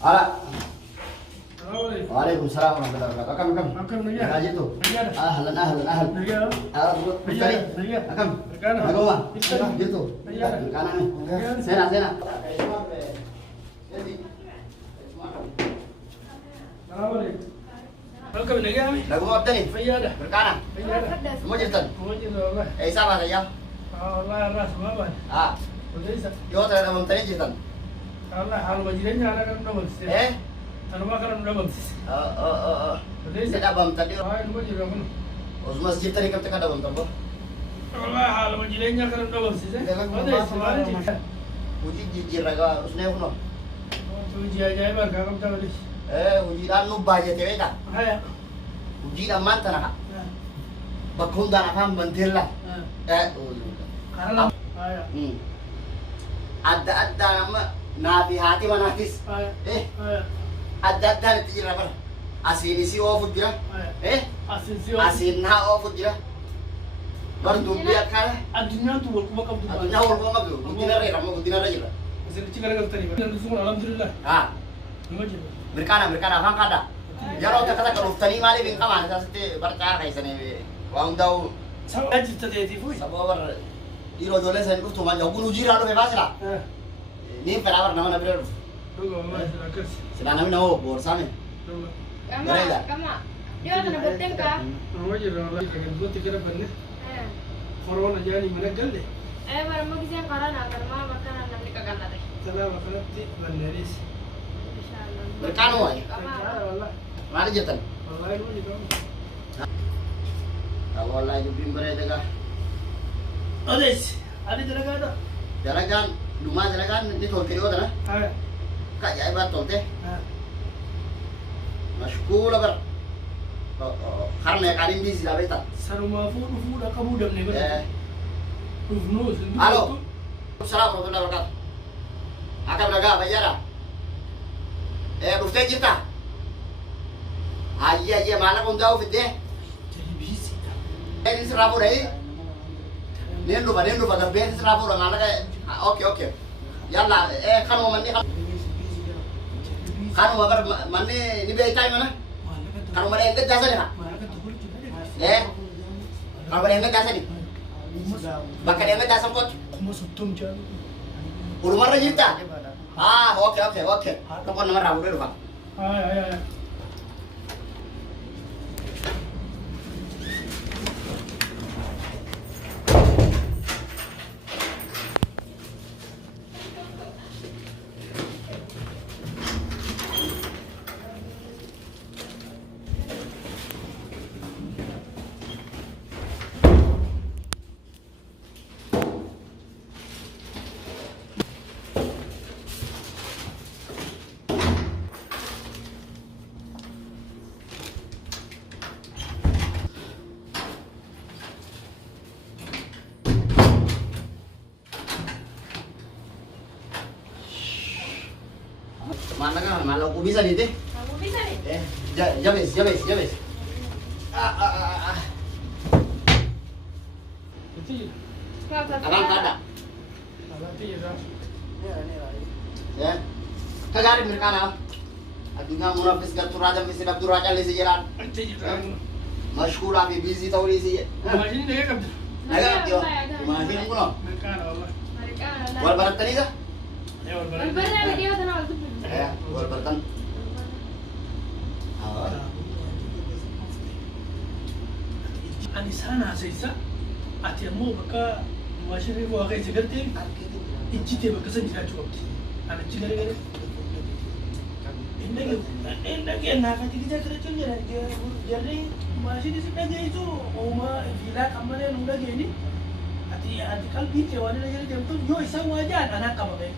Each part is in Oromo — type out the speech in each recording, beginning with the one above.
Ala. Assalamualaikum. Waalaikumsalam warahmatullahi wabarakatuh. Akam. Akam lagi. Yang aja tuh. Lagi ada. Ahlan. Lagi ada. Mustari. Lagi. Akam. Berkana. Agama. Mustari. Gitu. Lagi ada. Berkana nih. Lagi ada. Sena. Assalamualaikum. Welcome lagi kami. Lagu mau apa nih? Lagi ada. Berkana. Lagi ada. Semua jirtan. Mau jadi Allah. Sama saja. Allah ras maban. Ah, Boleh sah. yo terang abang tadi jirtan. Allah hal majirnya ada kan double sih. Anu makanan double sih. Boleh sah. Saya abang tadi. Ah, itu majir kamu. Us masjid tadi kata kada abang tambo. Allah hal majirnya kan double sih. Boleh sih. Uji jijir raga usne kuno. Tu jaya bar kakam tahu deh. Uji anu baje tewe ta. Ayah. Uji da mantana ka. Bakunda na kam bantilla. Karena ayah. Adda nama nabi hati manakis. Ayah. Adda tijir apa? Asini si ofu jira. Asin sih. Asin na ofu jira. Baru dua kali. Adunya tuh aku bakal tuh. Adunya orang ngap tuh. Gutina jira. Masih kecil kan tadi. Dan semua alhamdulillah. Majir. Berkana afang kada. Jaro kata kalau tani mali bin kama sasti percaya kai sini. Wang dau Sama aja tadi itu. sabar iro dole sen kustu ma jagu nujira do bebas lah. Ni perabar nama nabi ro. Tunggu mas, rakas. Sedana mi nawo bor same. Tunggu. Kama. Dia kena berteng kah? Majir Allah kayak buat kira bener. Corona jadi mana galle. Baru mau kisah karena makanan nanti kakak nanti. Salam makan ti beneris. Insyaallah. Berkano ay. Allah. Mari jetan. Allah itu juga. Wallahi jubim bare daga. Odes. Ada tenaga ada. Dalagan duma dalagan ni tol kiri odana. Ka jai ba tol te. Mashkula bar. Karena karim bisi la beta. Saruma fuda kamu dam ne ber. Ufnus. Halo. Assalamualaikum warahmatullahi wabarakatuh. Akan daga bayara. Rufte jirta. Ayya mana kau tahu fitne? Jadi bisi. Ini serabu deh. Nen lupa tapi serabu orang anak kayak oke. Yalla, kan mau mandi kan mau mandi ini biaya time mana? Kan mau mandi jasa nih kak? Kalau mandi jasa nih? Bakal yang jasa kot? Kamu sutum jam. Udah marah jirta? Oke. Telepon nomor rabu dulu pak. Ay. Mana kan? Malah aku bisa nih teh. Kamu bisa nih? Jabes. Itu. Abang kada. Nanti ya. Ya. Kagari mereka Adunya munafis gaturaja misi gaturaja lesi jalan. Nanti ya. Mashkur abi busy tahu lesi. Imagine deh kan. Agak yo. Imagine ko no. Mereka Allah. Mereka Wal barat tadi ka? Ya wal Berbeda video tenang itu. Wal baratan. Ani sana saisa. Ati mo baka mashiri ko kay sigarte. Ijite baka sa jira chukot. Ana chigare gare. Indage na ka tigita kare chunjara. Jare mashiri sita jaisu. Oma gila kamane nunga geni. Ati kalbi cewani na jare jam tu yo isa wajan anak kamabe.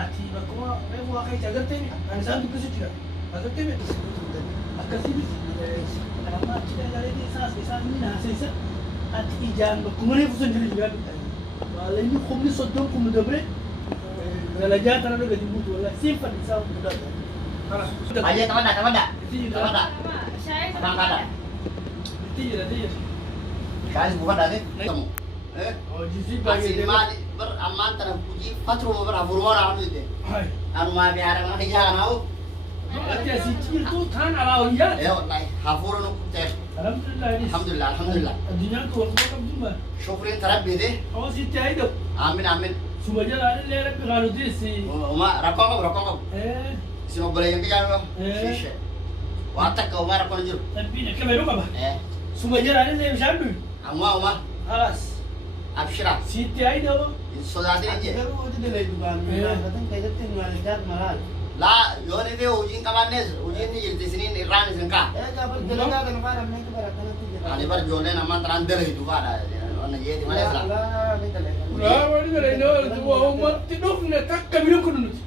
Ati bakwa rewa kay jagarte ni. Ani sa dukusu chira. Agarte me. Akasi bi. Kenapa cita jare di sa mina saisa. Ati ijan bakumare fusun jare juga. Wala ni khumni soddom kum dabre. Nalajat ana daga dibutu wala simpan sa budak. Aja teman dah. Saya Abang kada. Itu ya. Kali bukan dari temu. Eh? Hojii si Asin baay'ee maali bar ammaan tana hojii fatruma bar afuruma raafnu jette. Hai. Anumaa fi haadha mana ijaa kanaawu. Ati asitti jirtu taan alaa oliyyaa. Wallahi hafuura nu kuttee. Alhamdulillah. Alhamdulillah alhamdulillah. Addunyaan kun wal qabdu ma. Shukriin tarabbite. Hawa sitti haidhu. Amin amin. Suma jalaa illee rabbi qaalutis. Uma rakkoon qabu rakkoon qabu. Isin obboleeyyan qiyyaa yoo. Shiishe. Waan takka uma rakkoon jiru. Rabbiin akka beeku qaba. Eh. Suma jalaa illee bishaan dhuyi. Uma. Halas. Abshira. Sitti haidhu. Sodaatiin ijjee. Garuu hojii dalai dugaan kan keessatti maaliidhaan maal? Laa yoo ni fi hojiin qabannes hojiin ni jirti isiniin irraan isin kaa. Gaafa dalagaa kan fara mee ka bara kanatti jira. Ani bar ijoolleen ammaan tanaan dalaytu faadha. Wanna jeeti malee sila. Laa ni dalagaa. Yaa wani dalai noo wahumatti dhufne takka birin kun nuti.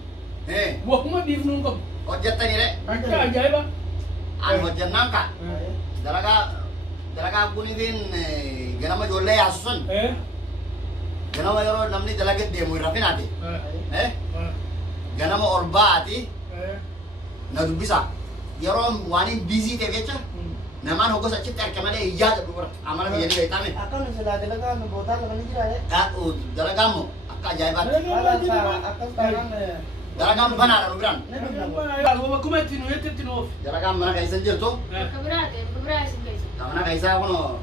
Eh. Wahuma dhiifnuun qabu. Hojjettanii re. Akka ajaa'iba. An hojjennaan kaa. Dalagaa kuniifin ganama ijoollee yaasu sun ganama yeroo namni dalagaa deemu hin rafinaati. Ganama ol ba'aati na dubbisa. Yeroo waan hin biizii ta'e jecha namaan hoggas achitti arga malee iyyaa jedhu bira amala fayyaduu beekame. Akkam silaa dalagaa nu bootaa lafa ni jira. Dalagaan moo akka ajaa'ibaatti. Akkas taanaan Dalagaan banaadha nu biraan. Akkuma itti nu yetti itti nu oofi. Dalagaan mana keessan jirtu. Kabira isin keessa. Mana keessaa kunoo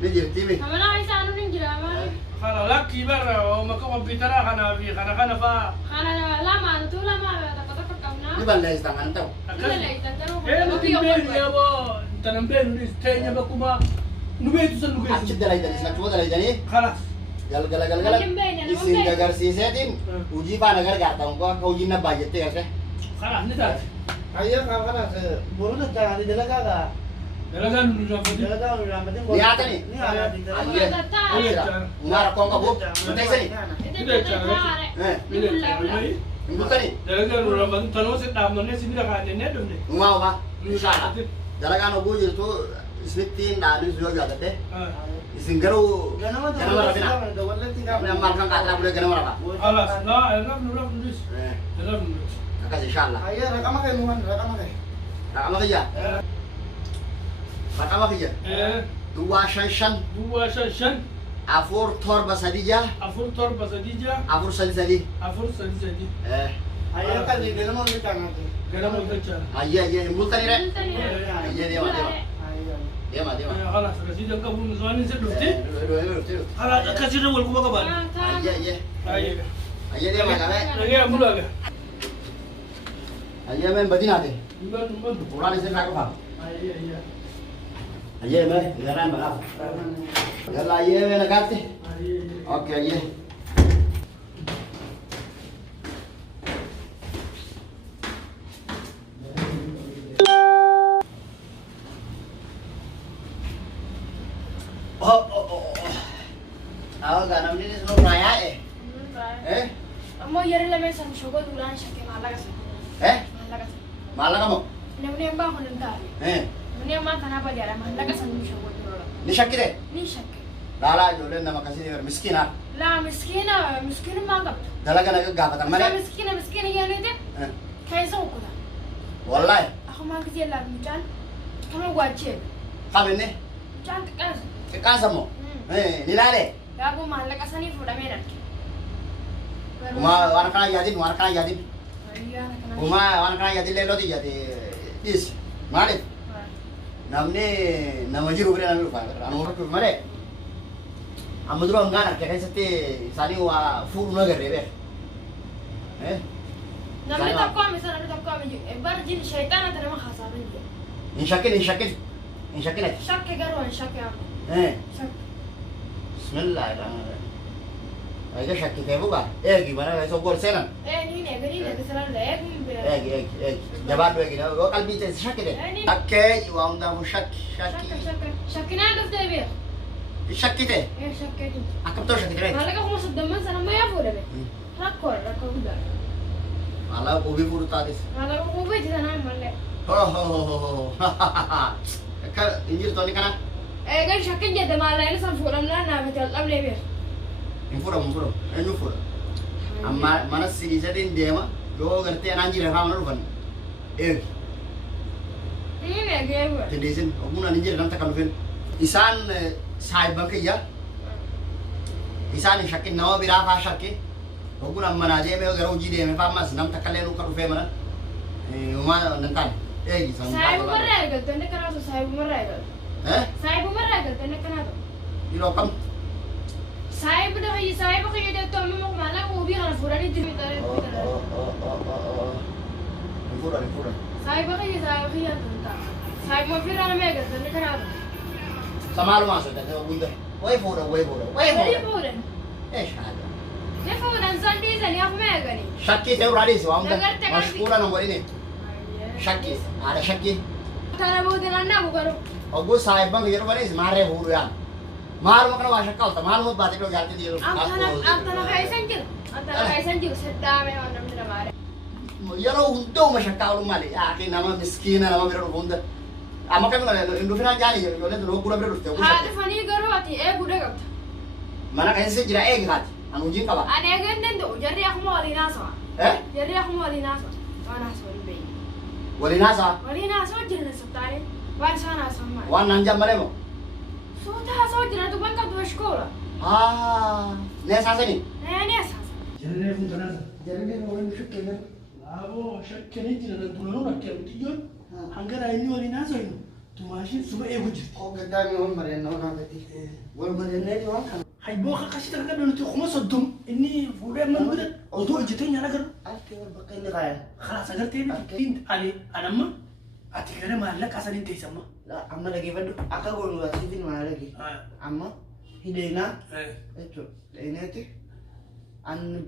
ni jirti mi. Kamana isa anu nin jira maali? Kana lakkii bara maka kompiitaraa kanaa fi kana faa. Kana lama tu lama takka kamna. Ni balleessitan kan ta'u. Kala itan taru. Nuti beenu yaaboo tanan beenu teenya bakkuma nu beektu san nu Achi geessu. dalaydanii achuma dalaydanii Kalas. galgala Waliin beeyna, nama isin beeyna. gagarsiiseetiin hojii faana gargaartan koo akka hojiin na baay'attee garte. Kalas ni taate. ayyaa kan kanas boruu tattaanii dalagaa gaa. Dalagaan nu raafate. Dalagaa nu raafate. Ni haatanii? Ni haatanii. Ayyee. Uumaa rakkoon qabu. Nu teessanii? Hin bultanii? Dalagaan nu raafate tanoo si dhaabnee si bira kaanee dhumne. Uumaa. Inshaalla. Dalagaan oguu jirtu isinittiin dhaadhis yoo jaalatte isin garuu Ganama rafina. Namni amma halkan qaaxilaa bulee ganama rafa. Kalas naa elnaf nu raafnu dis. Elnaf nu. Akkas inshaalla. Ayyaa raqama kee numan raqama kee. Raqama kiyya. Raqama kiyya. Duwwaa 5 Duwwaa 5 4 torba 3 6 afur torba 3 6 4 3 afur 3 3. Ayyaa kan ganama ni taanate. Ganama gochaa. Ayyee hin bultanii re. Deema. Kalas akkasii jalqabuun isaanii si dhufti. Kalas akkasirra wal quba qabaadha. Ayyee deema qabee. Dhagee bulaaga. Ayyee meen badinaate. Dubbatu. Quraan isin raa qofa. Ayyee mee garaan baraaf. Yalla ayyee mee nagaatti. Okay ayyee. Awak kan namni ni semua raya Ammo yeri lame san shogo dulan shakke malaga san. Malaga san. Malah kamu? Namni amba honen tari. Namni amma kana ba jara malaga san shogo dulan. Ni syakir deh. Ni shakke. Lala jodoh nama kasih dia miskin ah. La miskina magap. Dalaga naga gafatan mana? Miskina yani de. Kaisa ukuda. Wallahi. Aku mang kecil lah mucan. Kamu wajib. Kamu ini Mucan tekas. kekasamu. Ni lale. Ya aku malaga sani fuda medan. Uma orang kana yadin. Iya nak. Uma orang kana yadin lelo ti jadi is. Malik. Namni nama jiru beri nama lupa. Anu orang tu mana? Amu dulu enggak nak kayak sete sani wa furu nagar deh. Namni takko misalnya takko bar jin syaitan atau nama khasaran dia. Insyakir. Syakke garuan syakke aku. Syakke. Bismillahirrahmanirrahim. Ayo syakir teh bukan? Gimana guys? Sokor senan. Ini kesalan leh. Jabat dua gini. Gua kalbi teh syakir deh. Oke, uang dah syak. Syakke nak daftar dia. Syakir teh. Syakke tu. Aku tuh syakir deh. Malah aku masuk daman sana maya fuda deh. Rakor udah. Malah ubi furu tadis. Malah aku ubah di sana malah. Kan injil tuh ni kana? Kan syakke jadi malah ini san fuda mana betul lebih. Infura. Infura. Amma mana sini jadi dia mah. Yo ngerti anak anjir ramai lu kan. Ini gue. Tendesin, aku nak anjir nanti kalau kan. Isan saya bangke ya. Isaan shakkin nama biraa faa shakke. Hogguun ammanaa deemee gara hojii deemee faa ammas nam takka illee luka dhufee mana. Uumaa nan taane. Eegi san. Saayibumarraa eegaltanii kanaatu saayibumarraa eegaltu. Saayibumarraa eegaltanii kanaatu. Yeroo kam? Saayiba fayyadamtu amma maqmaalaa uubii kana fuudhanii jiru. Fuudhan. Saayiba fayyadamtu ta'a. Saayiba ofirraa nama eegaltanii kanaatu. Samaalumaa sodaatee hunda. Way fuudhan. Gadi fuudhan. Shaada. Ne fuudhan san dhiisanii akkuma eeganii. Shakkii ta'uu raadhiisi waa hunda. Nagartee kan Mashkuula nan godhine. Shakkii. Haadha shakkii. Tana boodinaan naa bugaruu. Hogguu saayibban jedhu barees maarree fuudhu yaan. Maaluma kana waa shakkaa olta maaluma baatee dhoo jaalatti jiru. Antana kaisan jiru seddaame waan namni namaare. Yeroo hundaa'uma shakkaa oolu malee yaaqii nama miskiina nama bira dhufu hunda. Amma kan hin dhufinaan jaanii ijoolleen tun hogguu bira dhufte. Haa dhufanii garuu ati eeguu qabda. Mana keessa jira eegi haati. An hojiin qaba. Ani eegeen danda'u jarri akkuma waliin haasawa. Jarri akkuma waliin haasawa. Waan haasawa hin beeyi. Waliin haasawa? Waliin haasawa jiran sabtaanii waan isaan haasawan maali? Waan naan jammalee moo? Suuta haasawa jiran tuban qabdu bashkoola. Nees haasanii? Nees haasa. Jarree kun kanaasa. Jarri waliin shakkee jira. Laaboo shakkanii jiran duranuu rakkee mutiyyoon hangara inni waliin haasawinu tumaashiin suba eegu jirti. Hoggantaanii wal mari'annaa naafatti. Wal mari'annaa waan kana. Hayboo kakashita kakka nuti kuma soddom inni fuudhee amma nuti otoo hojjetee nyaata garu. Alkee wal bakka inni kaayan. Kalaas agartee ani anamma ati gara maallaqa saniin teessamma. Amma dhaggeeffadhu akka goonu asiitiin maal dhagge. Amma hidheenaa jechuudha. Hidheeneetti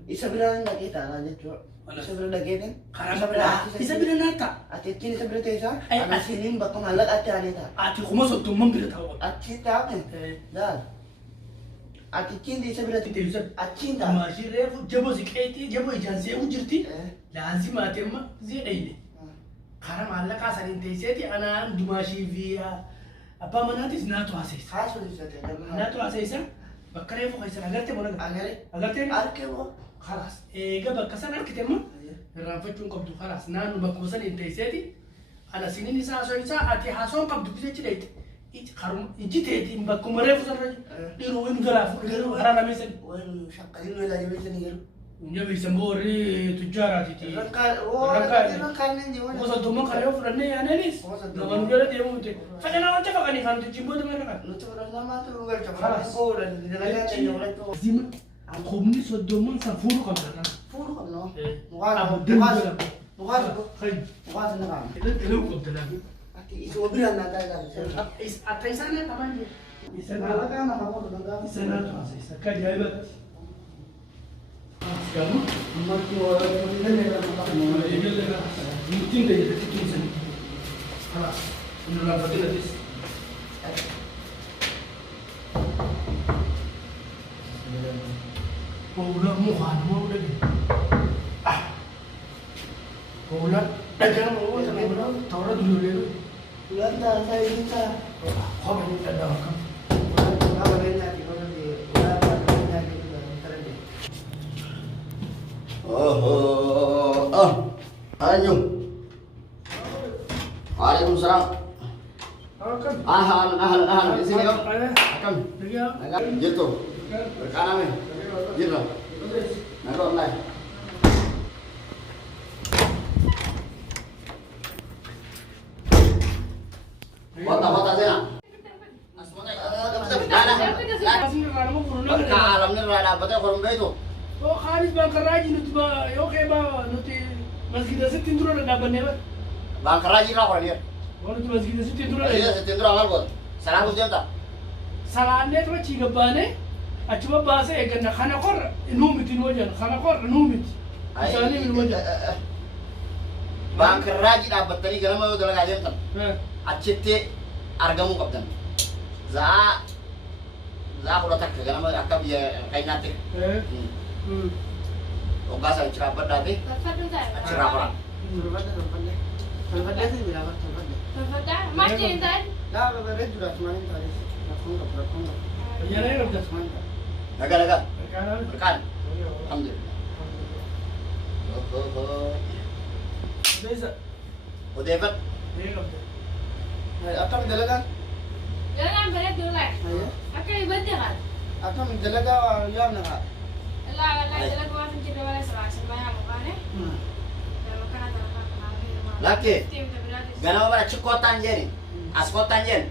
isa biraan dhagee taa'aa jechuudha. Isa bira dhagee isa bira naata. Ati ittiin isa bira teessaa. Ana siniin bakka maallaqaatti aanee ta'a. Ati kuma soddomman bira taa'u. Achi taa'ame. Daal. Ati ittiin isa bira Teessan achiin ta'a. maashii reefu jabo siqeetii jabo ijaan see'u jirti. Laansi maatii amma zeedhayne. Kara maallaqaa saniin teesseeti anaan dumaashii fi abbaa manaatis naatu haasessa. Haasofsiisate. Naatu haasessa bakka reefu keessan agartee moo Agaree. agartee Arkee moo. Kalaas eega bakka san arkite amma irraanfachuun qabdu kalaas naannu bakkuma saniin teesseeti ana siniin isaa haasoo isaa ati haasoon qabdu bisechi dheeyte iji teetiin bakkuma reefu sarra dhiiruu waynu jalaa fuudhu haraa lameessani. Waan shakkaliin nu ilaajabeessanii jiru. Jabeessan boorri tujjaaraatiiti. Rakkaan inni jiru. Gosa dumma karee fudhannee yaaneenis nama nu jala deemuu miti. Fayyadama wanta faqanii kan nuti jimboota mana kan. Nuti fudhannamaa turuu galcha. Kalaas oolani dalagaa keenya walatti. Zima humni soddomman san fuudhuu qabda kan. Fuudhu qabnoo. Mukaasa. Mukaasa na qaama. Iluu qabda laafi. Ati isuma biraan naa taa'ee Akka isaan qaban jee. Maallaqaa nama mootu danda'a. Isanaatu haasa'isa akka ajaa'ibatti. Gamu. Ummatti waliin dandeenya. Mungkin dari detik ini sendiri. Halas. Ini lambatnya nanti. Kaulah muhan mau udah deh. Kaulah dagang mau sampai berapa? Tahu dulu dulu. Bulan tak saya minta. Kau banyak dagang kan? Bulan apa banyak di mana di bulan apa banyak di bulan terlebih. Anyum. Waalaikumsalam. Ahlan. Di sini om. Akam. Gitu. Berkanan nih. Gitu. Nanti online. Bota sana. Alam ni rada apa tu korang itu? Oh, Haris bang keraji nuti ba, yo keba nuti masjid aset tindura na gaban neba. Bang keraji lah korang dia. Oh, nuti masjid aset tindura. Iya, setindra amal buat. Salam ujian tak? Salane tu ciga bane, acuma bahasa egan na khana kor numit inwajan, khana kor numit. Misalnya inwajan. Bang keraji dapat tadi kalau mau dalam kajian tak? Acete argamu kapten. Za aku letak ke dalam akab ya kain nanti. Oga saya cerapa tadi. Cerapa. Terpada sih berapa terpada. Mas Jintan. Dah berapa sudah semalam tadi. Rakong. Ya lah, udah Semangat. Naga. Berkanan. Berkan. Alhamdulillah. Bisa. Udah dapat? Iya, udah. Apa dalagan? Jangan berat dulu lah. Ayo. Akan ibadah kan? Akam dalaga yam na ka. لا لا جلك ما في كده ولا سرعة ما يا مقانة لما كانت Laki. Ganapa bara cikotan jeni? Askotan jen.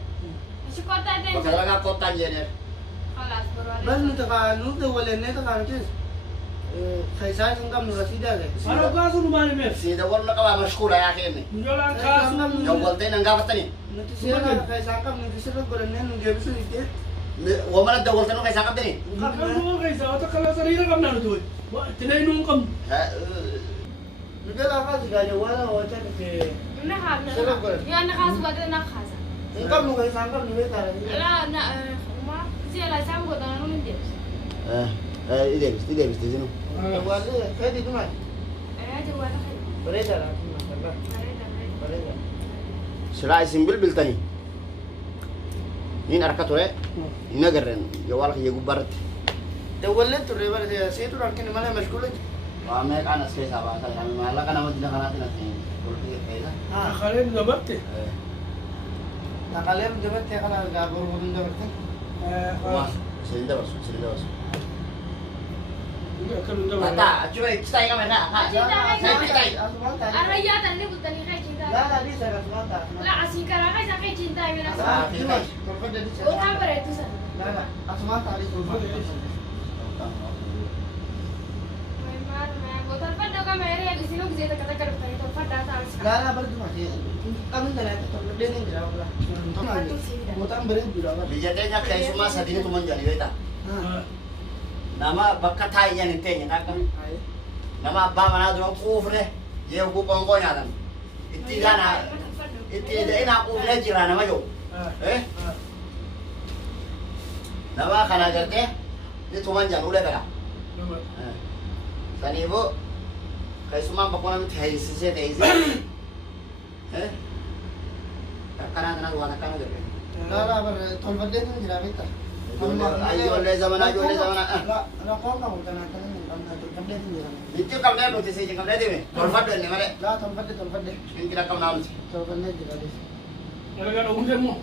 شو كنت أنت Bakal laga kotan jeni. خلاص Bas بروا nu ta ka nu ta wala ne ta ka tis. Kaisa sun kam nu rasida ke. Ano kaso naman ni Mef? Sida wala ka mashkula ya akhi ni. Njola kaso. Yaw waltain ang gafatani. Nu ti sira kaisa kam nu ti sira goran ne nu gebi sun ite. Wa mana da waltanu kay sakap dini. Kakak mo kay sa otak kala sarira kam na doy. Tinay nung kam. Nu ta la ka siga je wala wa ta ke. نخاف يا نخاف بعدين نخاف Nu kam nu kaisa kam nu ta ra. لا لا ما زي لا سامو ده أنا ندير Ide bis dinu. Wala ka di tumai. أنا جوا تخيل Bereda la. Bereda. Sira isim bil tani. Nin arkature. Ina garren. Yawal ki gubarat. Te wala tu re bara se tu ran ken mala mashkul. Wa me kana space aba kala kami mala kana mo dinang kana tin. Kulti kaisa. Khalid zamarte. Na kalem jabat te kana ga bor bodun jabat. Wa silinda bas. Kalun zamarte. Tata, coba kita ingat mana? Saya kita. الرجال اللي قلت لي خي cinta La la di sa ka tumata. لا عشان كذا خي خي cinta من La di mas. Korban di sa. وكان بريتو سن La la. Asmata di korban. بوتل فدا का मेरे या किसी लोग जेता कथा करता है तो फटा था La la bar di mas. Kami na natin to de ni jira wala. Botan beri jira wala. Bijatnya kayak semua saat ini tuh menjadi beta. Nama bakka thai yang intenya nak. Ai. Nama abba mana dulu kufre. Dia aku pongkonya kan. Itu dana. Itu dia nak kufre jira nama jo. Nama kana gerte. Dia tuh menjadi udah kata. Kan ibu kayak semua bakal nanti hari sisa tezi. Karena dua anak kan gerte. La la bar tolban de ni jira beta. Ayo le zaman. La la ko ka mo tan tan ni kam na tolban de ni jira. Itu kalau dia berarti sih kalau dia deh. Korban deh mana? La tolban de. Ini kita kau nama sih. Tolban de jira de. Nalaga unde mo.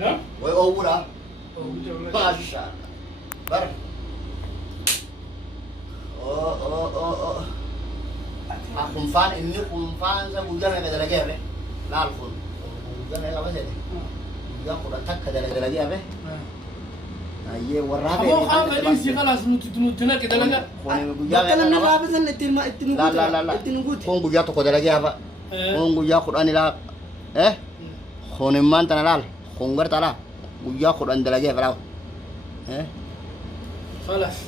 Ya? Woi oh udah. Unde. Masya. Bar. Oh. Kumfan ini kumfan saya hujan ada lagi apa? Lal kun. Hujan apa sih? Hujan kurang tak ada lagi apa? Nah, iya warna apa? Abo kan tadi sih kalas nutina kita laga. Bakal na ka bisan itin gut. Itin gut. Kung hujan tuh ada lagi apa? Kung hujan Quran ini lah. Khoniman tanalal. Khonggar tala. Hujan Quran ada lagi apa? Khalas.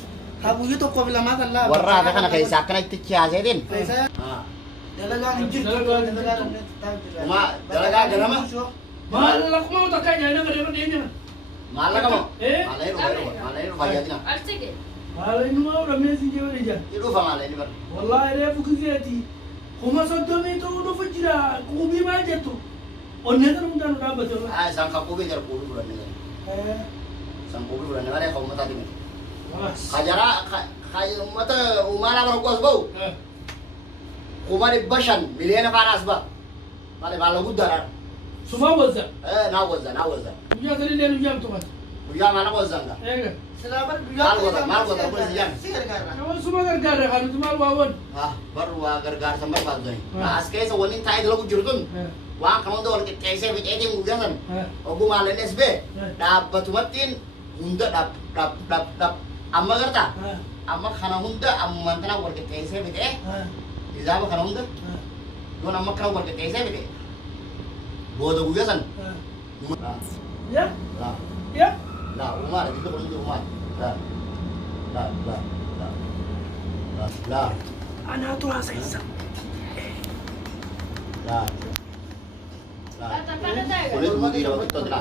Habu yuto ko bila makan la. Warna apa kan kayak sakna itu ciasa din. Kaisa. Dalaga ni jit. Cuma dalaga ganama. Malak mo takanya na kada dia. Malah kamu? Malah itu banyak tina. أرسل Malay no mau ramesi je wali ja. Itu malah ini ber. Wallahi re fu kizati. Kuma soddoni to do fajira ko bi ma jetto. Onne tan undan da bato. Sangka kopi jar puluh bulan ini. Sangka kopi bulan ini ada kamu tadi nih. Walas. Kajara kaya mata umara baru kuas bau. Kumari bashan miliana panas ba. Male malah gudar. Suma wazza. Na wazza. Ya tadi le lu jam to mas. Uya mana wazza nga. Selamat Mal gua boleh siang. Sigar gara. Kamu semua gara-gara kan cuma wawon. Baru gar sampai pagi. Nah, askes wanin tai dulu jurutun. Wah, kamu tuh orang kayak begitu yang gue kan. Aku malah SB. Dapat tumatin hunda dap amma gerta. Amma kana hunda amma kana orang kayak begitu. Di zaman kana hunda. Don amma kana orang kayak begitu. Bodoh gue kan. Ya? Lah. Ya? Lah, Umar itu kalau itu Umar. Lah. Ana tuh rasa isap. Lah. Pada tayo Kulit mo di dapat itu lah.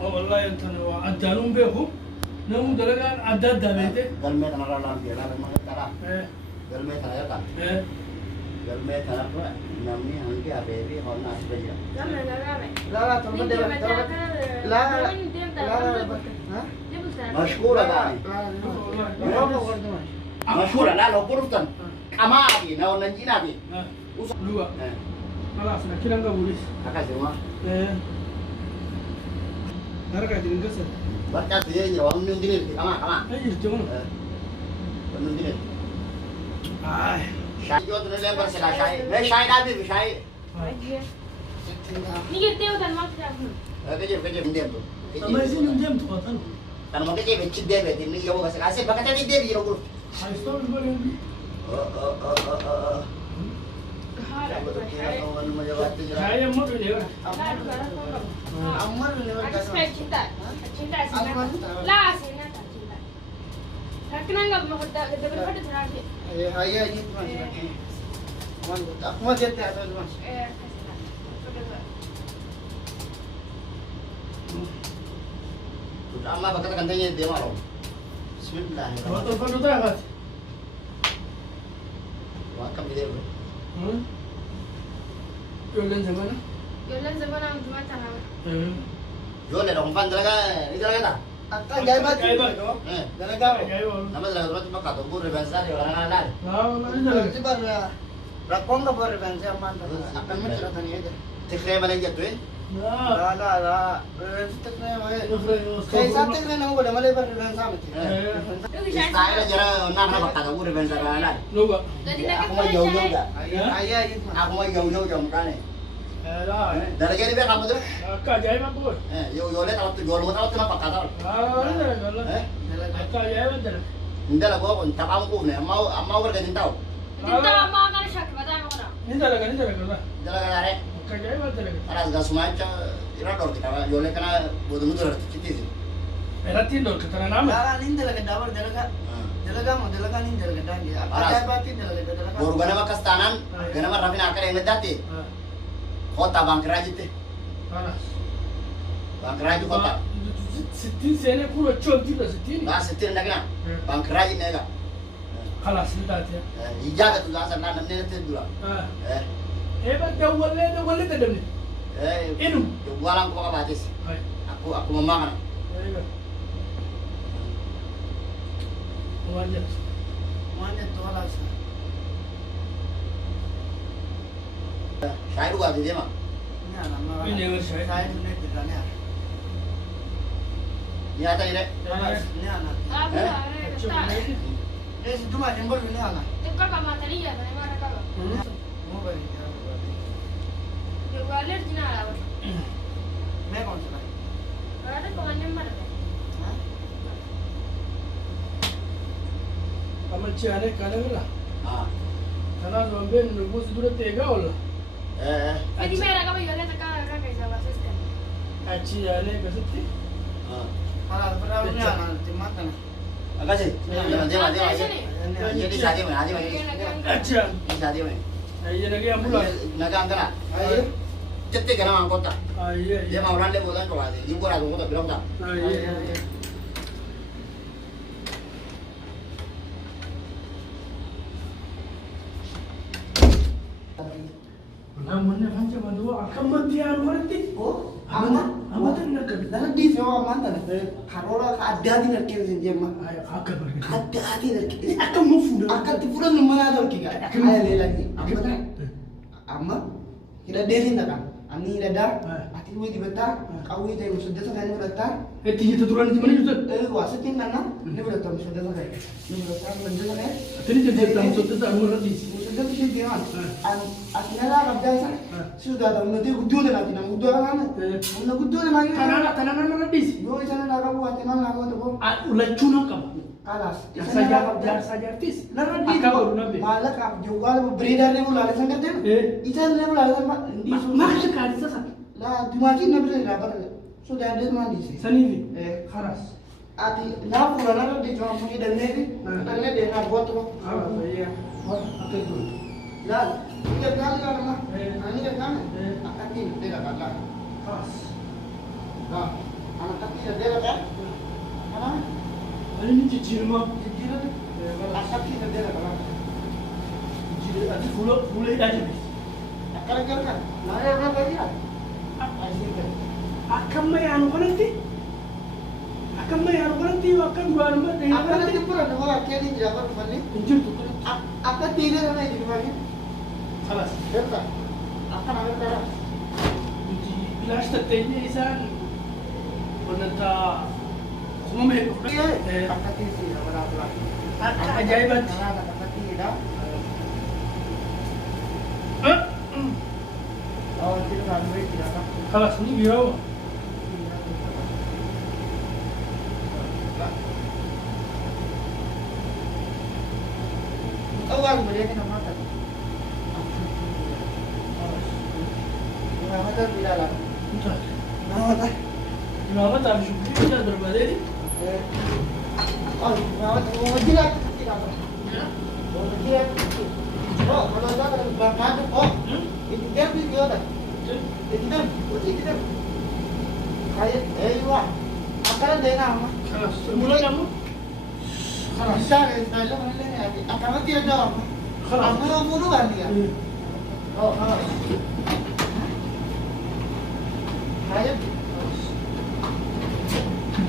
Oh wallahi antana wa adanum behu. Namu dalaga adad dalete. Galme tanah lalam dia lalam mana tanah. Galme tanah ya kan. Galme tanah tu namni hangke abebi honna asbeja. كم نعمة La tolban de. La. Mashkura dani. Mashkura la lo kuruftan. Amadi na wannan jina bi. Dua. Malas nak kira enggak boleh. Aka semua. Harga jadi kesel. Baca dia jadi orang nuntin itu, kama. Ayo jangan. Nuntin itu. Ay. Syai jual tu lebar sila syai. Syai dah habis syai. Aja. Ni kita udah mak aku. Kerja diam tu. Sama sih diam tuh kan. Kalau mau kerja becik dia bet ini ya bukan sekali. Bahkan jadi dia biro guru. Ay stop boleh. Saya mau dia. Ammar lewat Aku suka cinta. Cinta sih. Lah sih cinta. Karena nggak mau kita berpada terakhir. Ayah ini mas. Aku mau lihat ya mas. Amma bakal kantanya dia malu. Bismillah. Waktu kan udah kan. Wakam dia. Jualan sama mana? Jualan zaman yang cuma tanah. Jual ada umpan talaga. Ini talaga tak? Akan gaya batu. Dalaga. Nama talaga tu cuma kata buru bahasa dia orang lain. Nah, mana jalan? Sebar rakong ka baru kan saya mantap. Akan menceritakan aja. Tikre mana jatuh eh? Nah, Lah. Stek na mo. Kaya sa atin na ako na malay baru kan sama. Style jara nak nak kata buru bahasa orang lain. lupa. Jadi Aku mau jauh-jauh dah. Ayah ini mas. Aku mau jauh-jauh jauh kan. Lah, Dari kali dia kamu tu. Kak jaya mah bos. Yo le kalau tu jual motor tu nampak kata. Ah, ada jalan. Dalaga. Kak jaya mah jalan. Hindi lah gua pun tak ampu ni. Mau berganti tahu. Cinta mama kan syak badan aku nak. Ini jalan kan, lah. Jalan ada. Kak jaya mah jalan. Ada segala semacam. Ira dor kita. Yo le kana bodoh-bodoh kita sih. Berarti dong ketara nama. Dalaga ni dalaga dawar dalaga. Dalaga mo dalaga ni dalaga dangi. Ada batu dalaga dalaga. Baru gana mah kastanan. Gana mah Rafin akar yang ngedati. Kota Bangkiraji teh. Panas. Bangkiraji kota. Sitin sene pura col juga sitin. Nah setir nak na. Bangkiraji nega. Kalas lihat ya. Ijaga tu dasar nanam nene teh dulu. Hebat dah wale tadi ni. Inum. Walang ko kabatis. Ay. Aku memakan. Ayo. Wajib. Mana tu alas. Saya dua di dia mah. Ni anak. Ini yang saya. Saya ni tidak ni. Ni ada ini. Ni anak. Aku ada tak. Eh cuma jempol ni anak. Tukar kamar tadi ya, mana mana kau. Mau beri. Jualan cina lah. मैं कौन सा Ada pengantin mana? Kamu ciane kanan lah. Ah. Kanan lomben nunggu sudah tega olah. Jadi mereka kau jualan sekarang kan kayak sama sistem. Ciane kasih. Para para ni anak cuma kan Agak sih. Dia mah. Sini. Jadi saja mah, aja mah. Aja. Ini saja mah. Ayo lagi ambulan. Naga angkana. ayo Cetek kena mangkota. Ayo. Dia mau orang dia bukan kalau ada. Ibu ada bukan bilang tak. Ayo. Namanya macam mana? Akan mati anu mati. oh amat Amat nak kerja. dah di semua mantan harora ada di nak kira jema Ayo akan berkerja. ada di nak kira Akan mufuda. akan tipuran mana ada kira ayo lagi amat kira deri nak kan ani dada ati wi di beta kau wi teh sudah sekali beta Tiga turunan di mana juga? wasatin nana ni sudah tahu sudah sekali ni sudah menjelaskan kan Tadi jadi dalam suatu tak mengerti. sudah tu sih dia akhirnya lah kerja sudah tahu nanti kudu nanti nak kudu kan nak kudu lagi Tanah habis. yo sana nak buat tenan nak buat Ulah cuna kamu. kalas Jar saja artis. Nara di Akak baru nabi. malak ab juga beredar ni mulai sangat tu. Ikan ni mulai sangat di Mak sekali sasa. lah dimakin ni beredar apa? Sudah ada mandi sih. Sani Karas. Ati na pura na di cuma punya dan ni dia nak buat tu. Iya. Oke dulu. Lah, kita kali kan mah. Ani kan kan. Akan ni dia kan lah. Pas. Lah, anak kaki dia kan. Mana? Ini cicil mah. Kira tu. Akan kaki dia kan. Cicil ada fulai aja bis. Akan kan. Nah, ya kan dia. Asyik. Akan mai anu kan nanti. Akan mai anu kan nanti akan gua anu dengan Akan nanti. nanti pura dua kali di dapat mana? Injil tu. Akan tidak ada di mana? Salas. Berapa? Akan ada berapa? Di bilas tetenya isan. Bonata kuma me Kakak sih, apa ajaibat. Kakak tidak. Eh? Oh, tidak sampai tidak. Kalas ni biro. Oh, kan boleh kena makan. Makan di dalam. Makan. Kenapa tak syukur kita berbalik? Oh, makan. Oh, tidak. Tidak. Oh, tidak. Oh, kalau ada makan. Oh, itu dia video dah. Itu dah. Oh, itu dah. Kayak, wah. Akan ada nama. Kalas. Mula kamu? Bisa, kalau mana akan tidak ada. Kamu mulu kan dia. Oh, kayak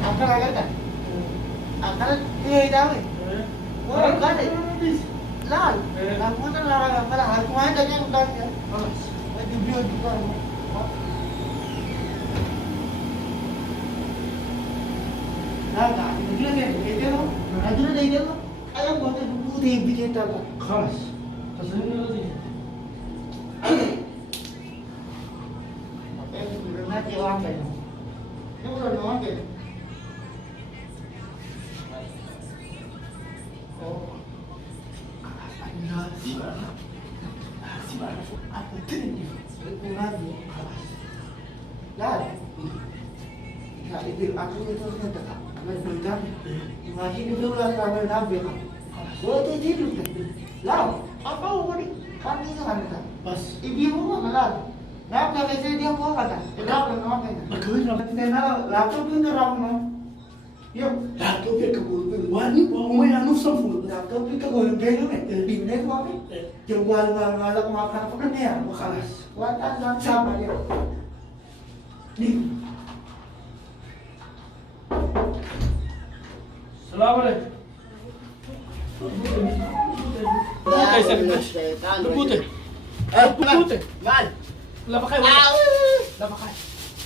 akan ada kan? Akan dia tahu. Oh, kan? Lah, kamu kan orang apa? Aku main jadi udah ya. Video juga. Nah, dia kan, dia loh. Ada dia loh. Ayam buat itu di video tahu. Kalas. Kasih lagi. Nanti orang kan. Ini udah orang kan. Oh. Apa ini? Itu lagi. Lah. Nah, itu aku itu kata. Mereka masih itu lah sampai nabi kan. Oh, itu hidup. Lah, apa ini? Kan ini kan. Pas. Ibu mau malah. Nak nak saya dia mau kata. Dah nak kata. Agawin na. Kita nak laptop pun dah ramai. Yo, Laptop ya kabul. Wani pa umay anu sa full. laptop itu kalau beli ni, di mana tu apa? Jual malah makan apa ni ya? Kalas. Watan dan sama dia. Ni. Assalamualaikum. Berbute. Berbute. Mal. Labakay wangkap. Labakay.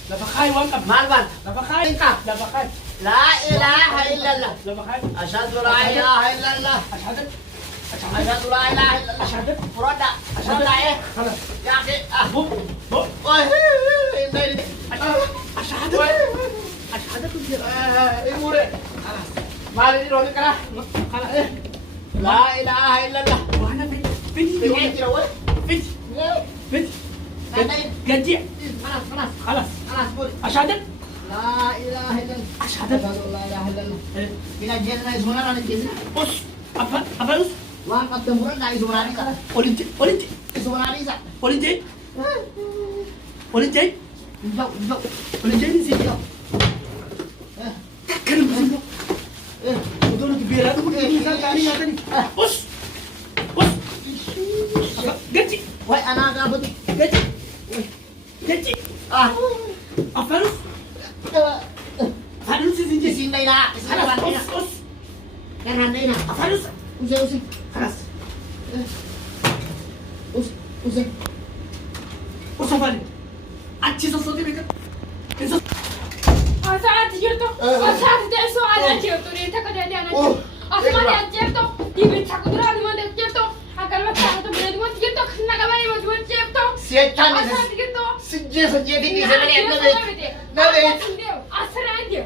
Labakay wangkap. Malban. Labakay. Tingkap. Labakay. La ilaha illallah. Labakay. Asyhadu la ilaha illallah. Ashadat. Asyhadu la ilaha illallah. Ashadat. Furada. Furada eh. Kalas. Ya akhi. Ah. Bu. Bu. Oi. Ini. Ashadat. Ashadat tu dia. Imure. Kalas. Mali ni roni kara. Kalas. La ilaha illallah. Wahana bin. Bin. Ini kira woi. Bin. Bin. Nanti. Gaji. Panas, panas. Kalas. Panas pun. Ashadat. La ilaha illallah. Ashadat. La ilaha illallah. Bila dia na ismuna na din. Us. Apa us? Wang katemburan na ismuna ni kara. Olinti. Olinti. Ismuna ni sa. Olinti. Olinti. Jauh, jauh. Olinti ni sih. Kan betul. Eh, Betul tu biar aku ni kali ngata ni. Us. Us. Gaji. woi anak ka buti. Gaji. Gaji. Ah. Apa us? Harus sih sini. Sing dai na. Sing Kalas. dai na. Us. Kan handai na. Apa us? Usai, usai. Kalas. Usai. Us apa ni? अच्छी सोचती बेकर. ऐसा Saat jirto, saat dia soal jirto, dia tak ada dia nak. Asma dia jirto, dia bicara kudra di mana jirto. Agar macam tu dia di mana jirto, kena kabar di mana jirto. Setan ni. Asal jirto. Sejje sejje di ni sebenarnya na be. Na be. Asal dia.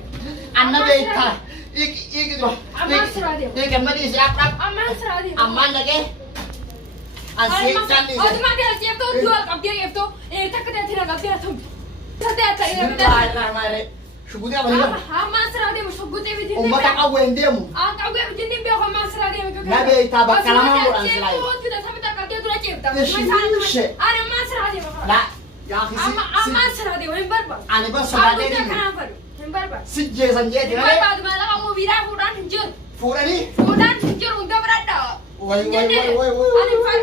Anna be ta. Ik tu. Aman serah dia. Ni gambar ni siap rap. Aman serah dia. Aman lagi. Setan ni. Oh, cuma dia jirto jual kap dia jirto. Tak ada dia kap dia tu. Tak ada tak ada. Bismillahirrahmanirrahim. Syukur dia balik. Aman serah dia, masuk dia begini. Umat tak kau wendem. Kau gak begini biar kau aman serah dia. Nabi tabak kalamah Quran selain. Tidak sampai tak dia tu nak cipta. Shit. Ada aman serah dia. La. Ya akhi si. Aman serah dia, hembar bah. Ane ba sabade Aku ni. tak kenal baru, hembar bah. Sejje sejje di Hembar na. bah, malah kamu bilang udah hinjur, Fura ni. udah hinjur, udah berada. Woi. Ani far,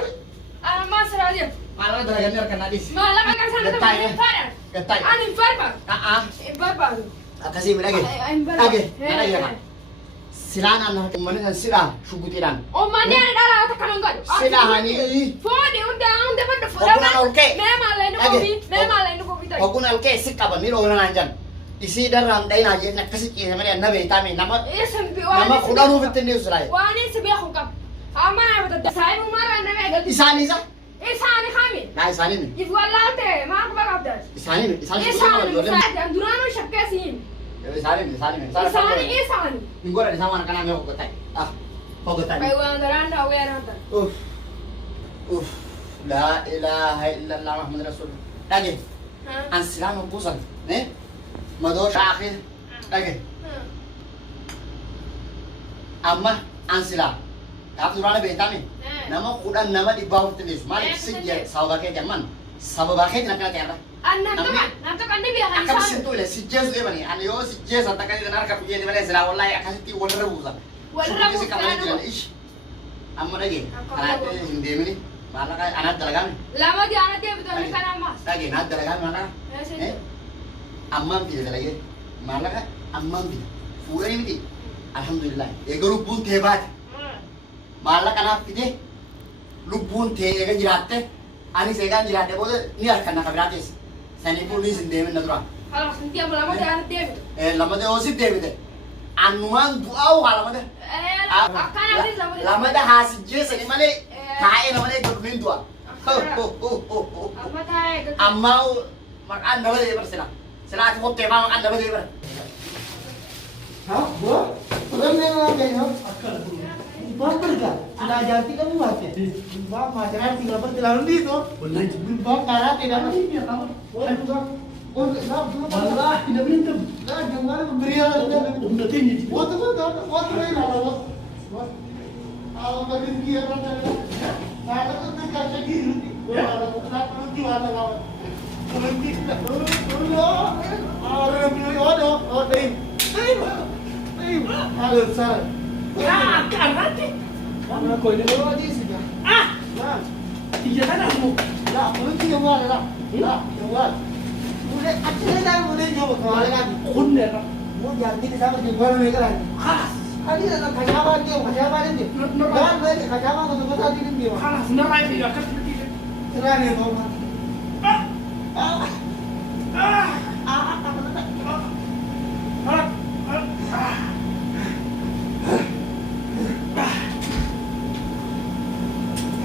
aman serah dia. Malah dah ganir kena dis. Malah makan sana tu hembar. Getai. Ani far bah, hembar bah. Kasih lagi. Hembar. Lagi. Lagi ya. Silana na mana sila syukutiran. Oh mana ada lah tak kenal kau. Sila hani. Phone udah pada Aku nak oke. Memang lain kopi, memang lain kopi tadi. Aku nak ke sikap ni lo nak anjan. Isii darraan dhayinaa jeen akkasi ciise malee na beeytaame nama Isin nama kudhanuu fitti inni usraa'e. waan isin beekun qabu. Amma naa bitadda. Saayibu maraa nama eegalti. Isaaniisa? Isaani kami. Naa isaanii mi? If wallaate maa quba qabdas. Isaanii mi? Isaanii Isaani duraanuu shakkeesiin. Isaani isaani. Hin godhan isaan waan akkanaa mee hoggotan. Hoggotan. Ay waan garaan daawwee araatan. Uff. Laa ilaaha illallah Muhammad Rasul. Dhage. An silaama buusan. Madoo shaakii. Dhage. Amma an silaa. Gaaf duraana beekame. Nama kudhan nama dhibbaa ofitti dhiyeessu. Maaliif sijje sababa keetiin amman sababa keetiin akkana ta'e irra. Nanto kan ni biya kan Akkam sintu ile sijjeesu deemani. Ani yoo sijjeesu akka kan harka biyyee malee silaa wallahi akkasitti walirra buusa. Walirra buusa. Kamanii jiran ish. Amma dhage. Kanaatti hin deemini. Maallaqa anaat dalagaame. Lama jaana deebitanii kan ammas. Dhage naat dalagaame maallaqa. Ammaan fide dalagee. Maallaqa ammaan fide. Fuudhanii miti. Alhamdulillah. Eega lubbuun ta'e baate. Maallaqa naaf fide. Lubbuun ta'e eega jiraatte. Anis eegaan jiraadhe booda ni harkan nafa biraatis. Saniifuu ni sin deemin na dura. Halas nanti amma lama jaana deebitu. Lamada yoo si deebite. Annumaan du'aa waa lamada. Akkanaatis Lamada haasijjeessani malee taa'ee na malee gurmiin du'a. Amma taa'ee Ammaa maqaan nama deebar sila. Sila ati kottee faa maqaan nama deebar. Hah? Gua? Udah memang kayak Akkana kun. Bang berka, sudah jadi kamu mati. Bang macam tinggal perjalanan di itu. Wallahi. Bang karate kan? Ini biya kamu. Oh, nah, Wallahi tidak benar. nah, jangan berian. Umdatin ni. Waktu ini lah. Kalau bagi dia ada. Nah, itu tinggal segini. Kenapa lu jual lawan? Kalau kita orang bilang oh, deh. Halo, sir. Ah, karate. Mana kau ini? Oh, di sini. Ah, Nah, iya kan aku. nah, lu tiga bulan lah. Nah, tiga bulan. Boleh, akhirnya dah boleh jawab kemarin kan. Kun ya kan. Mau jadi di sana tiga bulan mereka lagi. Kalas. Kali ada kacaman dia ini. Kan boleh kacaman untuk kita di dia. Kalas narai dia kan seperti itu. Serang ya, Bang. Ah, Ah, ah, apa ah, ah.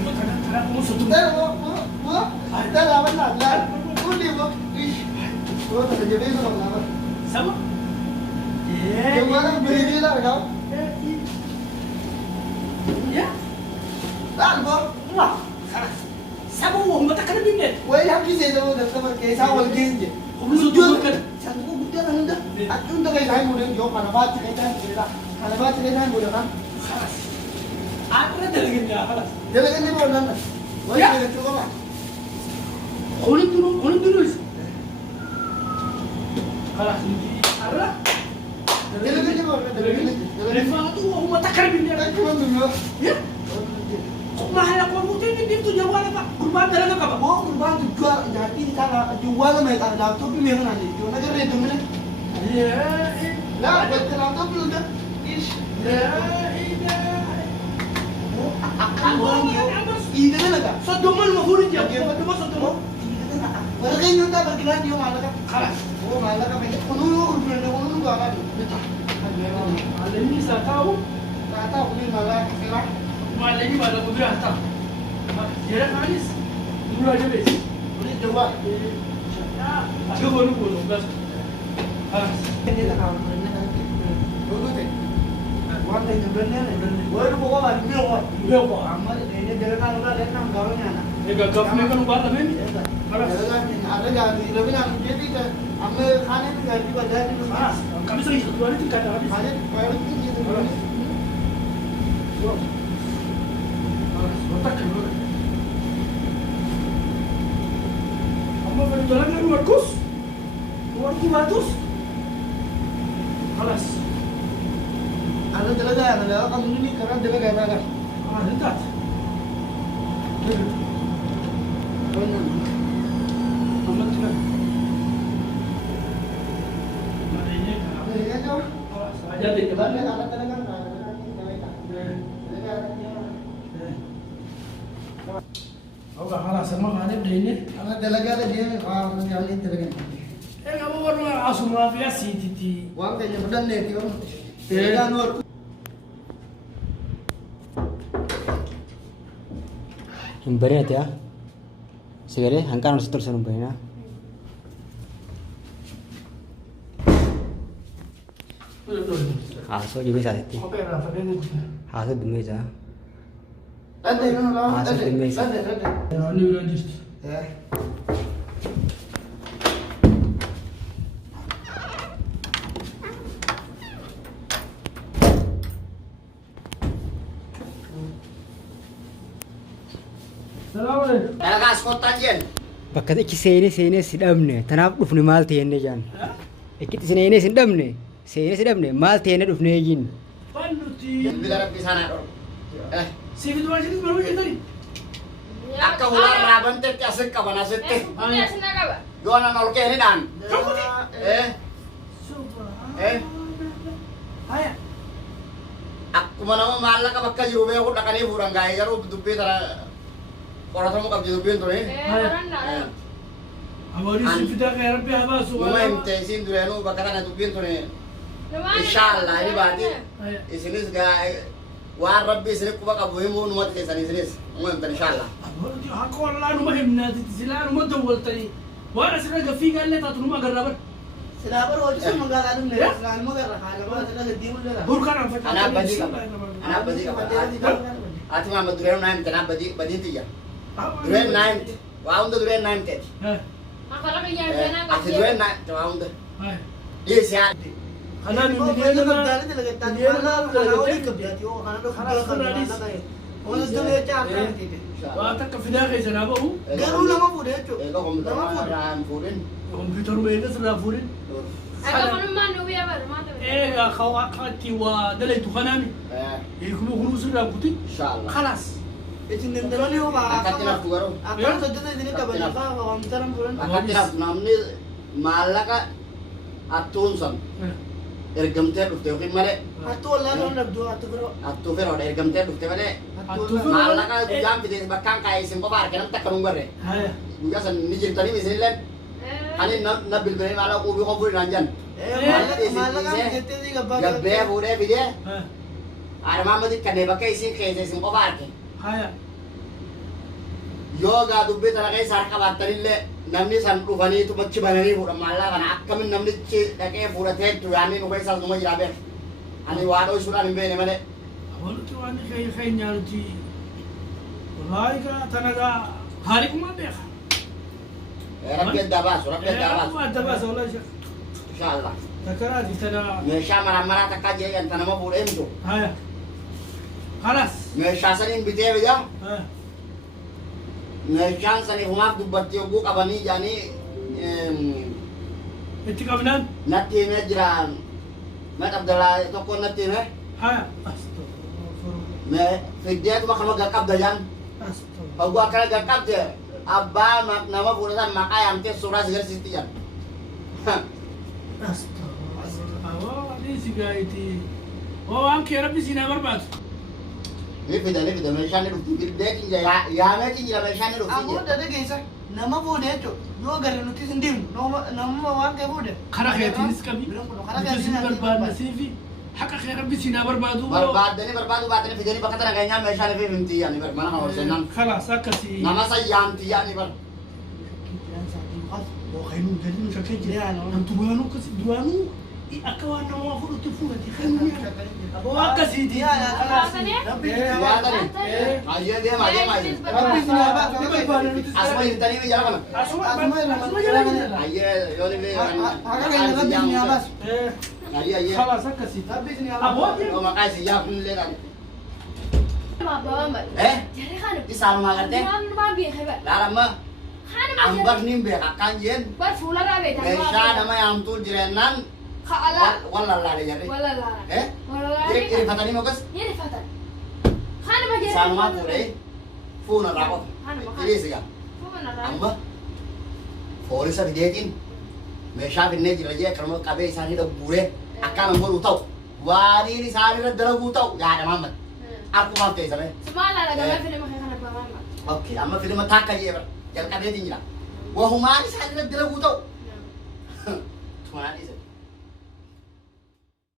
Karena kamu sudah Dah, mau. Dah lawan lah. Boleh, Bang. Oh, tak jadi sama lawan. sama. Gimana beri dia lah, kau? Ya, Dah, Bang. wah, kalas. Sama uang mata kena bingit. Wah, yang bisa sama teman kayak awal gini. Kamu sudah kan? Satu bukti orang dah. Aku untuk kayak saya mudah jauh mana baca kayak saya. Kalau baca kayak saya mudah kan. Kalas. Ada lagi ya, kalas. Jadi kan dia mau nana. Wah, Ya. dia cukup lah. Kulit dulu. Kalas ini. Ada. Jadi kan dia mau nana. Reva tu uang mata kena bingit. Kan cuma dulu. Ya. Kok mahal aku mau ini dia tu jawab apa? Kurban dalam apa? Oh, kurban tu jual jadi kalau jual mereka ada tu pilih mana ni? Jual aja itu mana? Ya, Lah, buat kenapa tu dah? Ish. ya, Akan orang dia. Ini kan ada. Sodoman mau huruf ya? Sodoman sodoman. Mereka ini tak berkelan dia malah kan. Kalas. Oh, malah kan mereka penuh urban gak kan? Ada ini saya tahu. Tak tahu ni malah sekarang. Malah ini malah mobil hantar. Dia manis. Dulu aja bes. Boleh coba. Aku baru bolong gas. Kalas. Ini tak tahu mana kan? Dulu tu. Buat yang benar ni. Baru bawa balik dia buat. Dia kok. Amal ini dia kan udah dia nak gaulnya nak. Ini gagap ni kan ubah lah ni. Kalas. Ada ganti, lebih nak jadi kan. Amal खाने में ganti pada ni. Kalas. Kami sering satu hari tinggal habis. Ada baru tu gitu. Kalas. Otak kan. Kamu berjalan dengan 200? 200? Kalas. Ada talaga, ada kamu ni kerana talaga ada. Ah, dekat. Benar. Amat dekat. Marinya. Ada ya jo. Kalas. Aja deh Ada coba. ada talaga. Oh, kalas sama ada deh ini. Ada talaga ada dia. Ah, nanti ada talaga. Kamu baru asuma fi asititi. Waan keenya fudhanneeti yoo. Eh. Egaan ol. Hin bareete yaa. Sagalee hanqaan ol sitti ol hin bareena. Haasoo jibee isaatitti. Kophee irraa fageenye jira. Haasoo dummee isaa. Dhadhee kana laa. Haasoo dummee isaa. Dhadhee. Wanni biraan jirti. Salaamu alaikum. Dalagaa as kottaan jeen. Bakka itti seenee si dhabne tanaaf dhufne maal ta'enne jaan. Itti seenee si dhabne maal ta'enne dhufne jin. Bannuti. Bilbila rabbi isaanaa dhoro. Siifii duwwaa jirti baruu jettani. Akka hulaan raabantetti asin qaban asitti. Ini asina kaba. Yoo nan ol keenidhaan. Haya. Akkuma nama maallaqa bakka jiru beeku dhaqanii fuudhan gaa'ee garuu dubbii tana qoratamuu qabdi dubbiin ture. Orang nak. Amori siifii daa kan rabbi haa baasu. Numa himte isiin dureenuu bakka tana dubbiin ture. Inshallah ni baati. Isinis waan rabbi isinif quba qabu himuu numatti keessan isinis. Numa himtan inshallah. Amori akka wallaa numa himnaati silaa numa dawwaltanii. Waan asirra gaffii gaallee taatu numa agarraa Silaa bara hojii sun magaalaa dhumne. Silaa ilmoo gara haadha sila gaddiimuu dhala. burkaan facaafamee. Anaaf badii qaba. Anaaf badii qaba. Ati maamma dureenuu naa himte naaf badii tiyya. Dureen naa himte. Waa hunda dureen naa himteeti. Kalau kerja sana Ati dureen naa himte waa hunda. Dhiisi haa. Kanaan Yoo inni baay'ee deemaa gabdaanii dalagattaan kana olii qabdiyaati yoo kana dhufuu Olas dulee caakaa waan takka fidaa keessa naa bahu garuu nama fuudhe jechuudha. Egaa kompiitara hin fuudhin. kompiitaruma eegas irraa fuudhin. Agak mana nu ya baru mata. Eegaa ka'u akka itti waa dalaytu kanaami. Eeguma kunuunsi irraa butin. Inshallah. Kalaas. Isin daldaloonni yoo Akkatti naftu garuu. Akkana soddota isin qaban fa'aa kompiitara fuudhan. Akkatti naftu namni maallaqa hattuun san ergamtee dhufte yookiin malee Hattu wallaan loon dhabdu hattu biroo. hattuu firoodha ergamtee dhufte malee Hattuu firoo. maallaqa guyyaan fide bakkaan kaa'ee isin qofa harka namatti akka nuun garre Haya. guyyaa san ni jirtanii isinillee ani na bilbilee maallaqa qubii qofa fuudhinaan jan Maallaqaan jettee si gabbaa gabbee fuudhee fidee Haya. haadha maammati kannee bakka isin keessa isin qofa harke Haya. yoo gaa dubbii tana keessa harka baattanillee namni san dhufaniitu machi bananii fuudhan maallaqa kana akkamiin namnichi dhaqee fudhatee yaanni nu keessaas numa jira beek ani waa dho'isuudhaan hin beekne malee Waluti waan keenyaa nuti wallaahi gaa tanagaa haariqumaa beeka. rabbi addaa baasu rabbi addaa baasu Adda baasa wallaahi. inshallah Takaraati tana. meeshaa maraa takkaa jee ta nama fuudhee mitu Haya. Kalaas. meeshaa saniin bitee bida Haya. meeshaan saniif humaaf dubbatti yogguu qabanii jaanii Itti qabnaan. natti himee jira mat abdalaa tokko natti hime Haya. fiddeetuma kama gaqqabda jaan hogguu akkana gaqqabde abbaa nama fuudhatan maqaa yaamtee suuraa si garsiisti jaan Waan kee rabbi siinaa barbaadu. ni fida meeshaan ni dhufti bildeetiin jira yaameetiin jira meeshaan ni dhufti Ammoo jira dada keessa nama fuudhe jechuudha. Yoo garre nuti hin deemnu nama waan ta'e fuudhe. Karaa keetiinis qabi. Karaa Nuti si keetiinis barbaadna siifi haqa kee rabbi siinaa barbaadu. barbaadanii barbaadu baatanii fidanii bakka tana keenyaa meeshaan ifee himti yaani bar mana kana ol seenaan Kalaas akkasii. nama sayyaamti yaani bar Dubaanuu akkasii dubaanuu akka waan namaa fudhatti fuudhati. Akkasiiti. yaadani hayyee deema deema Rabbi si naa baatu. asuma hirtanii biyya kana Asuma jala hayyee yoo ni bee Akka keenya rabbi si naa baasu. hayyee hayyee Kalaas akkasiiti. Rabbi si naa baasu. Abooti. yoo maqaa isin yaafnillee dhaan Bawa mbak. Jadi kan. isaanumaa gartee Jangan lupa biar hebat. laalamma Kan ambarniin beeka akkaan jeen Berfular apa ya? meeshaa nama yaamtuu jireennaan Kaala. wallallaale jarri Wala la. eh Wala la. irifatanii mokas Ini fatan. Kan macam. isaanumaa fuudhee fuuna irraa qofa hiriisiga amma foolisa fideetiin meeshaa finnee jira jee kanuma qabee isaanii dhabbuuree akkaan godhuu ta'u waaniin isaanirra dalaguu ta'u yaada maammat akkumaaf ta'e samee Semalam ada gambar film kayak kan bawa mbak. okay amma filma takka jee bara jalqabeetiin jira wahumaan isaanirra dalaguu ta'u Mana di sini?